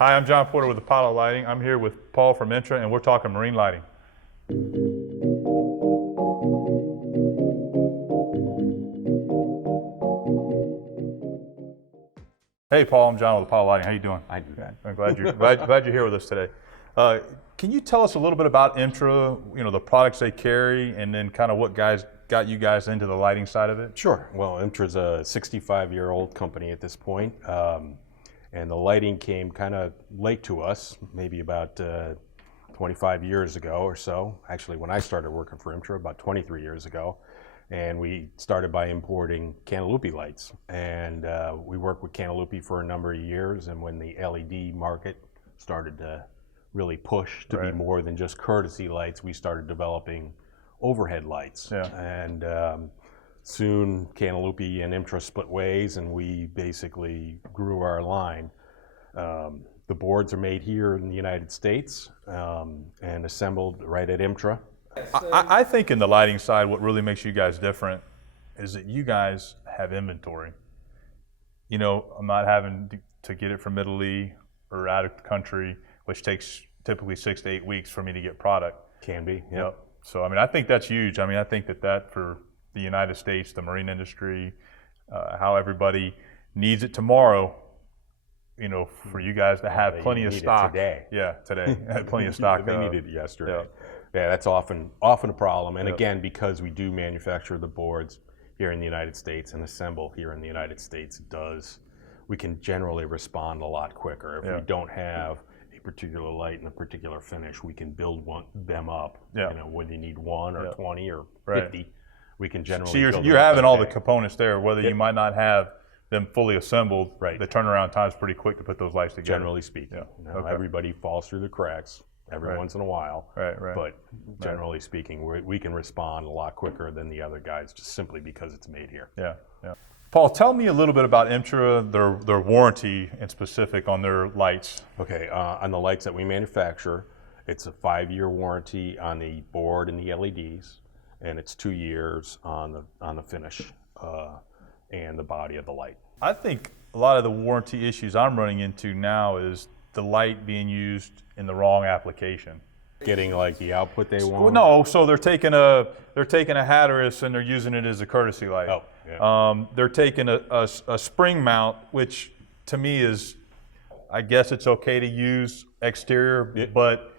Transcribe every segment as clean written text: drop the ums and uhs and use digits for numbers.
Hi, I'm John Porter with Apollo Lighting. I'm here with Paul from Imtra, and we're talking marine lighting. Hey, Paul. I'm John with Apollo Lighting. How you doing? I do that. I'm glad you're here with us today. Can you tell us a little bit about Imtra? You know, the products they carry, and then kind of what got you guys into the lighting side of it? Sure. Well, Imtra's a 65-year-old company at this point, and the lighting came kind of late to us, maybe about 25 years ago or so. Actually, when I started working for Imtra, about 23 years ago, and we started by importing canopy lights. And we worked with canopy for a number of years, and when the LED market started to really push to be more than just courtesy lights, we started developing overhead lights. Yeah. And soon canopy and Imtra split ways, and we basically grew our line. The boards are made here in the United States and assembled right at Imtra. I think in the lighting side, what really makes you guys different is that you guys have inventory. You know, I'm not having to get it from Italy or out of the country, which takes typically 6 to 8 weeks for me to get product. Can be, Yep. So, I mean, I think that's huge. I mean, I think that for the United States, the marine industry, how everybody needs it tomorrow, you know, for you guys to have plenty of stock. Today. Yeah, today. Plenty of stock. They needed it yesterday. Yeah, that's often a problem. And again, because we do manufacture the boards here in the United States and assemble here in the United States, we can generally respond a lot quicker. If we don't have a particular light and a particular finish, we can build them up. You know, when you need 1 or 20 or 50, we can generally. So you're having all the components there, whether you might not have them fully assembled. The turnaround time is pretty quick to put those lights together. Generally speaking, everybody falls through the cracks every once in a while. But generally speaking, we can respond a lot quicker than the other guys, just simply because it's made here. Yeah. Paul, tell me a little bit about Imtra, their warranty in specific on their lights. Okay, on the lights that we manufacture, it's a 5-year warranty on the board and the LEDs, and it's 2 years on the finish and the body of the light. I think a lot of the warranty issues I'm running into now is the light being used in the wrong application. Getting like the output they want? Well, no, so they're taking a Hatteras and they're using it as a courtesy light. Oh, yeah. They're taking a spring mount, which to me is, I guess it's okay to use exterior, but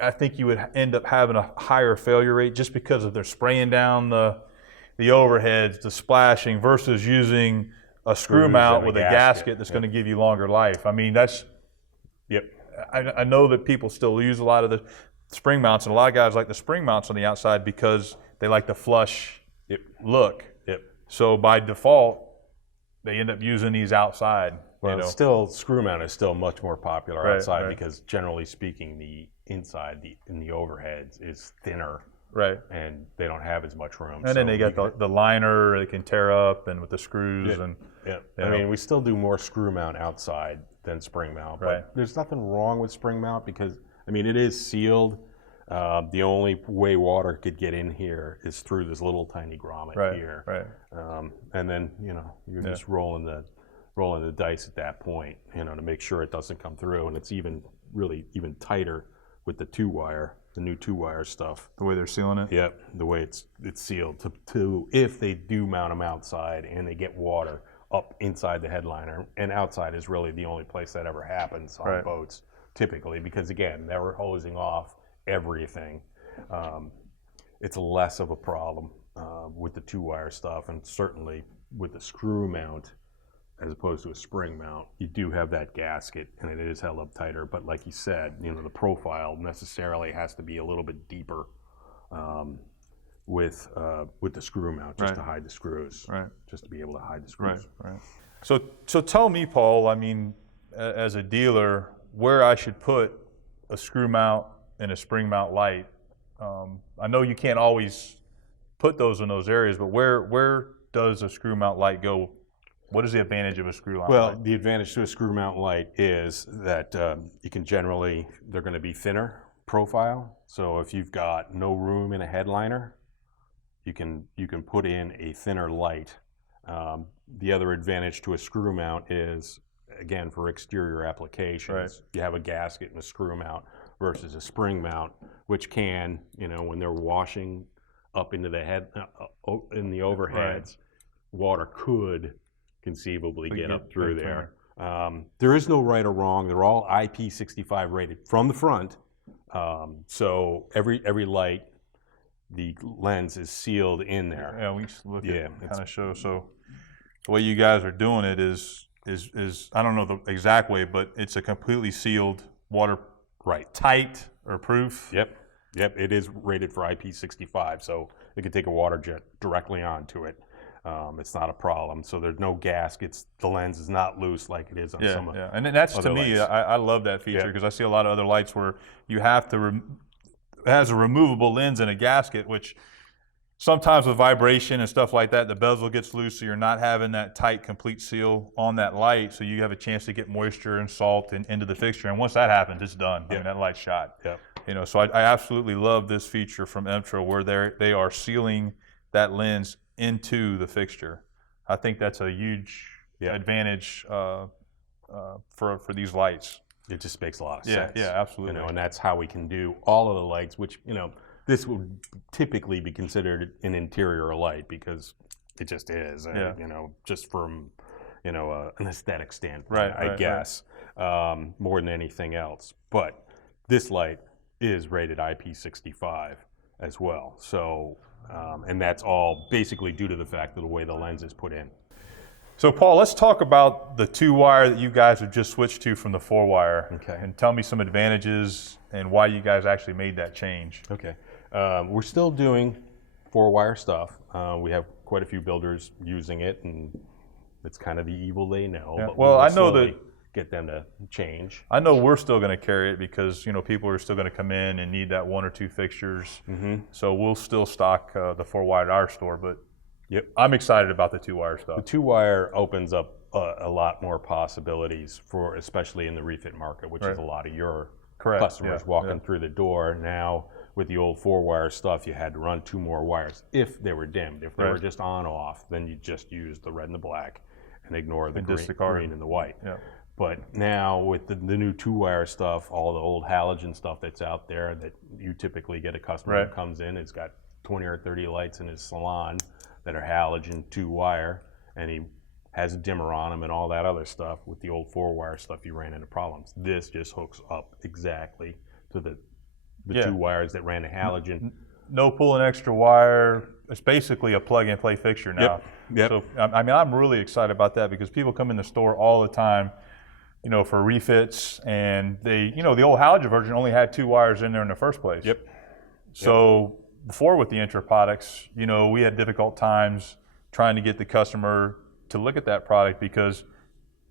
I think you would end up having a higher failure rate just because of they're spraying down the overheads, the splashing, versus using a screw mount with a gasket that's going to give you longer life. I mean, that's. I know that people still use a lot of the spring mounts, and a lot of guys like the spring mounts on the outside because they like the flush look. So by default, they end up using these outside. Well, still, screw mount is still much more popular outside because generally speaking, the inside, in the overheads is thinner. And they don't have as much room. And then they got the liner they can tear up, and with the screws. I mean, we still do more screw mount outside than spring mount, but there's nothing wrong with spring mount because, I mean, it is sealed. The only way water could get in here is through this little tiny grommet here. And then, you're just rolling the dice at that point, to make sure it doesn't come through. And it's even tighter with the the new 2-wire stuff. The way they're sealing it? Yep, the way it's sealed to if they do mount them outside and they get water up inside the headliner, and outside is really the only place that ever happens on boats, typically, because again, they're hosing off everything. It's less of a problem with the 2-wire stuff, and certainly with the screw mount, as opposed to a spring mount, you do have that gasket, and it is held up tighter. But like you said, the profile necessarily has to be a little bit deeper with the screw mount, just to hide the screws, just to be able to hide the screws. So tell me, Paul, I mean, as a dealer, where I should put a screw mount and a spring mount light. I know you can't always put those in those areas, but where does a screw mount light go? What is the advantage of a screw mount light? Well, the advantage to a screw mount light is that you can generally, they're going to be thinner profile. So if you've got no room in a headliner, you can put in a thinner light. The other advantage to a screw mount is again, for exterior applications, Right. you have a gasket and a screw mount versus a spring mount, which can, when they're washing up into the head, in the overheads, water could conceivably get up through there. There is no right or wrong. They're all IP65 rated from the front. So every light, the lens is sealed in there. Yeah, we can just look at kind of show. So the way you guys are doing it is I don't know the exact way, but it's a completely sealed, water tight or proof. Yep. It is rated for IP65, so it can take a water jet directly onto it. It's not a problem. So there's no gaskets. The lens is not loose like it is on some of and that's other to me, lights. I love that feature because I see a lot of other lights where you have to it has a removable lens and a gasket, which sometimes with vibration and stuff like that, the bezel gets loose, so you're not having that tight, complete seal on that light, so you have a chance to get moisture and salt into the fixture. And once that happens, it's done. I mean, that light's shot. So I absolutely love this feature from Imtra where they are sealing that lens into the fixture. I think that's a huge advantage for these lights. It just makes a lot of sense. Yeah, absolutely. And that's how we can do all of the lights, which, this would typically be considered an interior light because it just is, just from, an aesthetic standpoint, I guess, more than anything else. But this light is rated IP65 as well. So, and that's all basically due to the fact of the way the lens is put in. So Paul, let's talk about the 2-wire that you guys have just switched to from the 4-wire. Okay. And tell me some advantages and why you guys actually made that change. Okay. We're still doing 4-wire stuff. We have quite a few builders using it, and it's kind of the evil they know. Yeah. But Well, I know slowly that get them to change. I know we're still going to carry it because people are still going to come in and need that 1 or 2 fixtures. So we'll still stock the 4-wire at our store, but I'm excited about the 2-wire stuff. The 2-wire opens up a lot more possibilities for, especially in the refit market, which is a lot of your customers walking through the door. Now with the old 4-wire stuff, you had to run 2 more wires if they were dimmed. If they were just on off, then you just use the red and the black and ignore the green and the white. But now with the new 2-wire stuff, all the old halogen stuff that's out there that you typically get a customer who comes in, has got 20 or 30 lights in his salon that are halogen 2-wire, and he has a dimmer on them and all that other stuff. With the old 4-wire stuff, you ran into problems. This just hooks up exactly to the 2 wires that ran a halogen. No pulling extra wire. It's basically a plug-and-play fixture now. So I mean, I'm really excited about that because people come in the store all the time, for refits, and they, the old halogen version only had 2 wires in there in the first place. So before with the Imtra products, we had difficult times trying to get the customer to look at that product because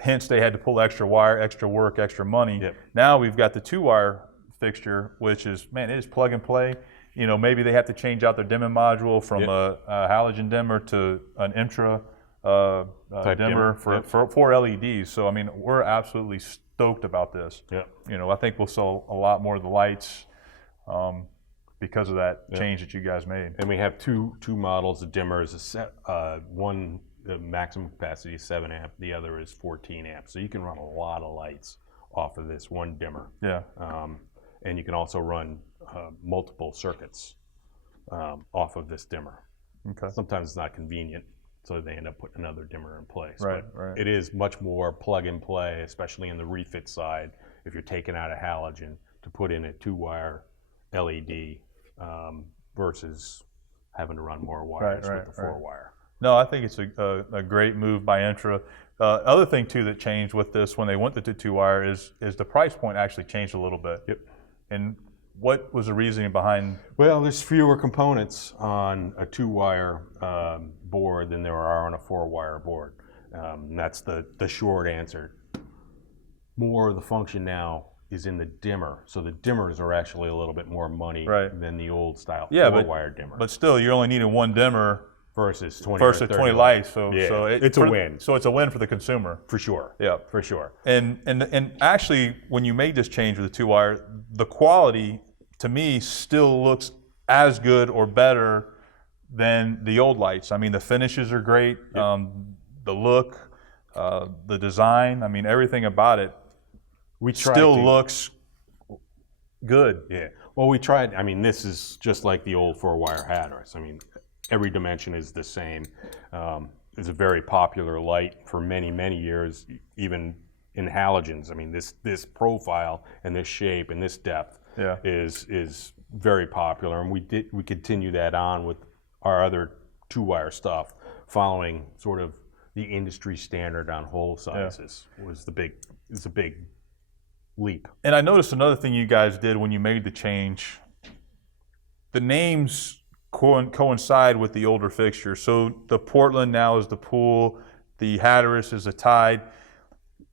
hence they had to pull extra wire, extra work, extra money. Now we've got the 2-wire fixture, which is, it is plug and play. Maybe they have to change out their dimming module from a halogen dimmer to an Imtra dimmer for LEDs. So, I mean, we're absolutely stoked about this. I think we'll sell a lot more of the lights because of that change that you guys made. And we have two models of dimmers. One, the maximum capacity is 7 amp. The other is 14 amp. So you can run a lot of lights off of this one dimmer. And you can also run multiple circuits off of this dimmer. Sometimes it's not convenient, so they end up putting another dimmer in place. It is much more plug and play, especially in the refit side. If you're taking out a halogen to put in a 2-wire LED versus having to run more wires with the 4-wire. No, I think it's a great move by Imtra. Other thing too that changed with this when they went to 2-wire is the price point actually changed a little bit. And what was the reasoning behind? Well, there's fewer components on a 2-wire board than there are on a 4-wire board. And that's the short answer. More of the function now is in the dimmer. So the dimmers are actually a little bit more money than the old style 4-wire dimmer. But still, you're only needing 1 dimmer versus 20 lights. So it's a win. So it's a win for the consumer. For sure. For sure. And actually, when you made this change with the 2-wire, the quality to me still looks as good or better than the old lights. I mean, the finishes are great. The look, the design. I mean, everything about it still looks good. Yeah. Well, we tried. I mean, this is just like the old 4-wire Hatteras. I mean, every dimension is the same. It's a very popular light for many, many years, even in halogens. I mean, this profile and this shape and this depth is very popular, and we continue that on with our other 2-wire stuff, following sort of the industry standard on hole sizes. Was a big leap. And I noticed another thing you guys did when you made the change. The names coincide with the older fixture. So the Portland now is the Pool, the Hatteras is the Tide.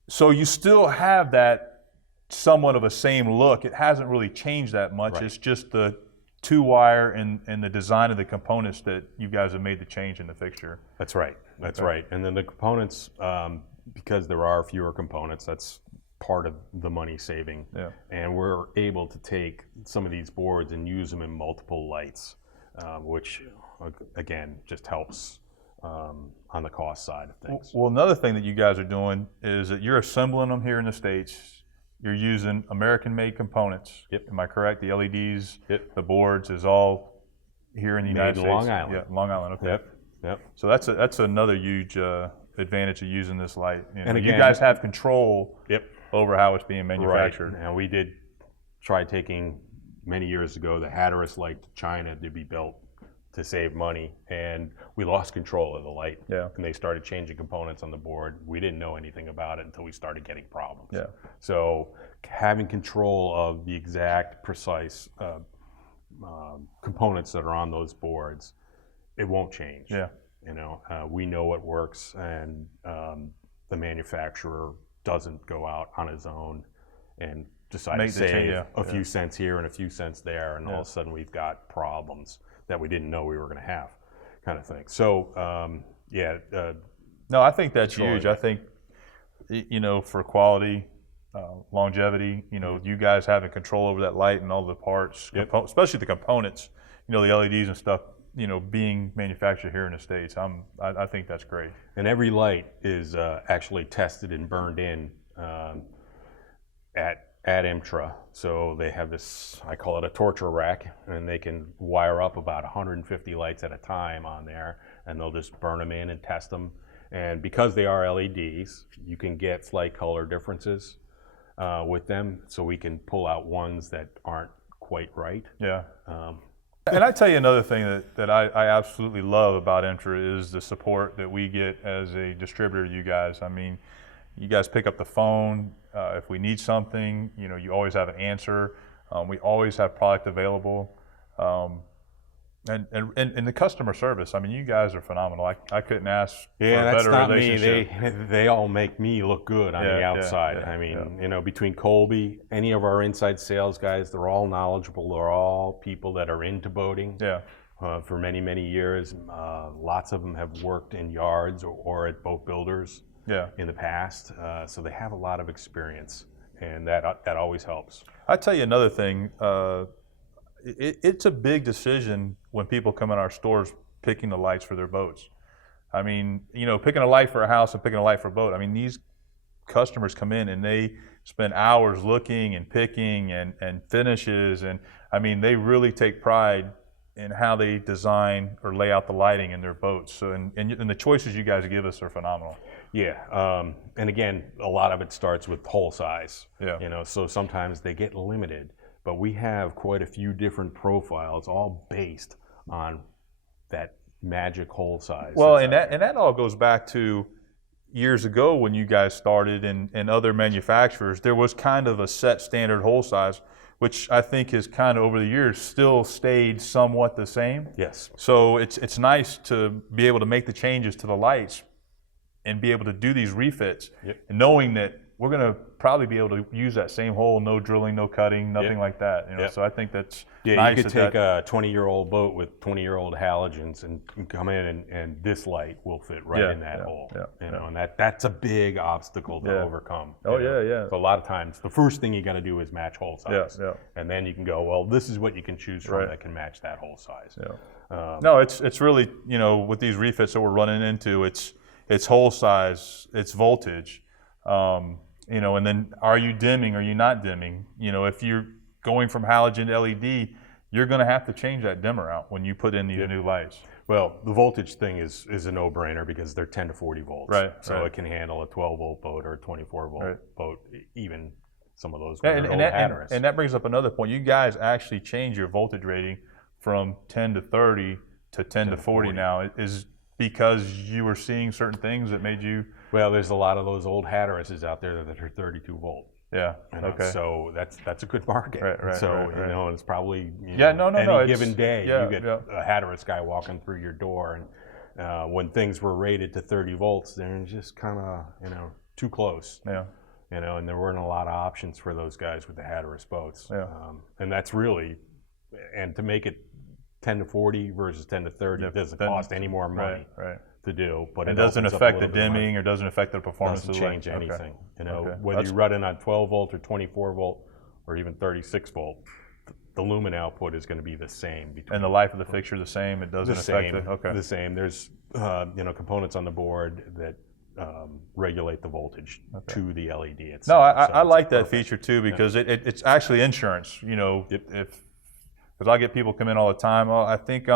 So you still have that somewhat of a same look. It hasn't really changed that much. Right. It's just the 2-wire and the design of the components that you guys have made the change in the fixture. That's right. That's right. And then the components, because there are fewer components, that's part of the money saving. Yeah. And we're able to take some of these boards and use them in multiple lights, which again just helps on the cost side of things. Well, another thing that you guys are doing is that you're assembling them here in the States. You're using American-made components. Yep. Am I correct? The LEDs, the boards is all here in the United States. Long Island. Yeah, Long Island. Okay. Yep. So that's another huge advantage of using this light. And again, you guys have control over how it's being manufactured. Right. And we did try taking many years ago the Hatteras light to China to be built to save money, and we lost control of the light. Yeah. And they started changing components on the board. We didn't know anything about it until we started getting problems. Yeah. So having control of the exact, precise components that are on those boards, it won't change. Yeah. You know, we know what works, and the manufacturer doesn't go out on his own and decide to save a few cents here and a few cents there, and all of a sudden we've got problems that we didn't know we were going to have, kind of thing. So, no, I think that's huge. I think, you know, for quality, longevity, you know, you guys having control over that light and all the parts, especially the components, you know, the LEDs and stuff, you know, being manufactured here in the States, I think that's great. And every light is actually tested and burned in at Imtra. So they have this, I call it a torture rack, and they can wire up about 150 lights at a time on there, and they'll just burn them in and test them. And because they are LEDs, you can get slight color differences with them, so we can pull out ones that aren't quite right. Yeah. And I tell you another thing that I absolutely love about Imtra is the support that we get as a distributor to you guys. I mean, you guys pick up the phone. If we need something, you know, you always have an answer. We always have product available. And the customer service, I mean, you guys are phenomenal. I couldn't ask for a better relationship. Me. They all make me look good on the outside. I mean, you know, between Colby, any of our inside sales guys, they're all knowledgeable. They're all people that are into boating for many, many years. Lots of them have worked in yards or at boat builders in the past. So they have a lot of experience, and that always helps. I tell you another thing. It's a big decision when people come in our stores picking the lights for their boats. I mean, you know, picking a light for a house and picking a light for a boat. I mean, these customers come in and they spend hours looking and picking and finishes. And I mean, they really take pride in how they design or lay out the lighting in their boats. So, and the choices you guys give us are phenomenal. Yeah, and again, a lot of it starts with hole size. Yeah. You know, so sometimes they get limited. But we have quite a few different profiles, all based on that magic hole size. Well, and that all goes back to years ago when you guys started, and other manufacturers. There was kind of a set standard hole size, which I think has kind of over the years still stayed somewhat the same. Yes. So it's nice to be able to make the changes to the lights and be able to do these refits, and knowing that we're going to probably be able to use that same hole, no drilling, no cutting, nothing like that. You know, so I think that's nice. You could take a 20-year-old boat with 20-year-old halogens and come in, and this light will fit right in that hole. You know, and that's a big obstacle to overcome. Oh, yeah. So a lot of times, the first thing you got to do is match hole size. And then you can go, well, this is what you can choose from that can match that hole size. No, it's really, you know, with these refits that we're running into, its hole size, its voltage, you know, and then are you dimming, are you not dimming? You know, if you're going from halogen to LED, you're going to have to change that dimmer out when you put in these new lights. Well, the voltage thing is a no-brainer because they're 10 to 40 volts. Right. So it can handle a 12-volt boat or a 24-volt boat, even some of those And old Hatteras. that brings up another point. You guys actually change your voltage rating from 10 to 30 to 10 to 40 now. Is because you were seeing certain things that made you... Well, there's a lot of those old Hatterases out there that are 32 volt. Yeah. You know, Okay. So that's a good market. Right. So you know, it's probably any given day you get yeah. a Hatteras guy walking through your door, and when things were rated to 30 volts, they're just kind of too close. Yeah. You know, and there weren't a lot of options for those guys with the Hatteras boats. Yeah. And that's really, and to make it 10 to 40 versus 10 to 30 doesn't cost any more money. Right. To do, but it doesn't affect the dimming or doesn't affect the performance. Doesn't change anything. You know, whether That's... you run it on 12 volt or 24 volt or even 36 volt, the lumen output is going to be the same. And the life of the fixture the same. It doesn't affect it. Okay. The same. There's components on the board that regulate the voltage to the LED itself. No, I like that feature too because it's actually insurance. You know, because I get people come in all the time. Oh, I think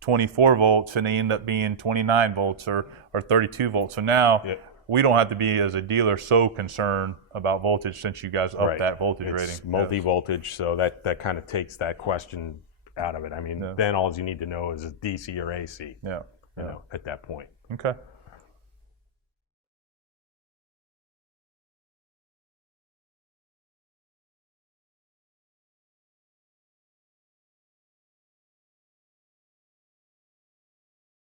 24 volts and they end up being 29 volts or 32 volts. So now we don't have to be, as a dealer, so concerned about voltage since you guys up that voltage rating. It's multi-voltage, so that kind of takes that question out of it. I mean, then all you need to know is DC or AC. Yeah. You know, at that point. Okay.